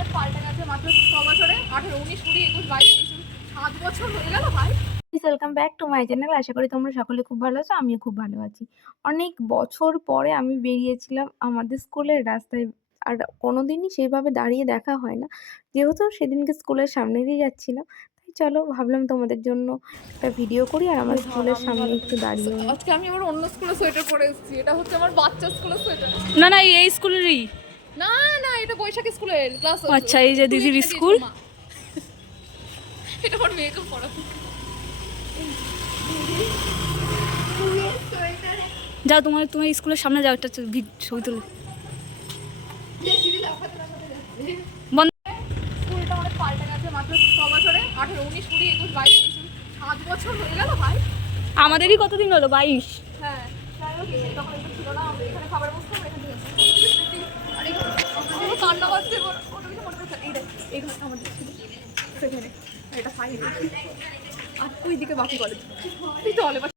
অনেক পাল্টে গেছে মাত্র 6 বছরে। 18, 19, 20, 21, 22, 7 বছর হয়ে গেল ভাই। Welcome back to my channel. আশা করি তোমরা সকলে খুব ভালো আছো, আমিও খুব ভালো আছি। অনেক বছর পরে আমি বেরিয়েছিলাম আমাদের স্কুলের রাস্তায়। আর কোনোদিনই সেইভাবে দাঁড়িয়ে দেখা হয় না, যেহেতু সেদিনকে স্কুলের সামনে দিয়ে যাচ্ছিলাম। তাই চলো ভাবলাম তোমাদের জন্য একটা ভিডিও করি আর আমার স্কুলের সামনে একটু দাঁড়িয়েও নিই। আজকে আমি আমার অন্য স্কুলের সোয়েটার পরে এসেছি। এটা হচ্ছে আমার বাচ্চা স্কুলের সোয়েটার। না না এই স্কুলেরই। না না, এটা বৈশাখী স্কুলের ক্লাস। আচ্ছা, এই যে দিদির স্কুল। এটা আমার মেয়েকে পড়া। যাও তোমার স্কুলের সামনে যাও, একটা ছবি তুলে। বন্ধ। স্কুলটা অনেক পাল্টে গেছে মাত্র 6 বছরে। 18, 19, 20, 21, 22, 7 বছর হয়ে গেল ভাই। আমাদেরই কতদিন হলো, 22। হ্যাঁ, তখন একটু ছিল না, আমরা এখানে খাবার বসতাম, এখানে আর এখানে কান্না করছে। ওটা কিছু মনে করছে এই ঘরটা আমাদের ছিল সেখানে। এটা ফাইন। আর ওইদিকে বাকি কলেজ। চল এবার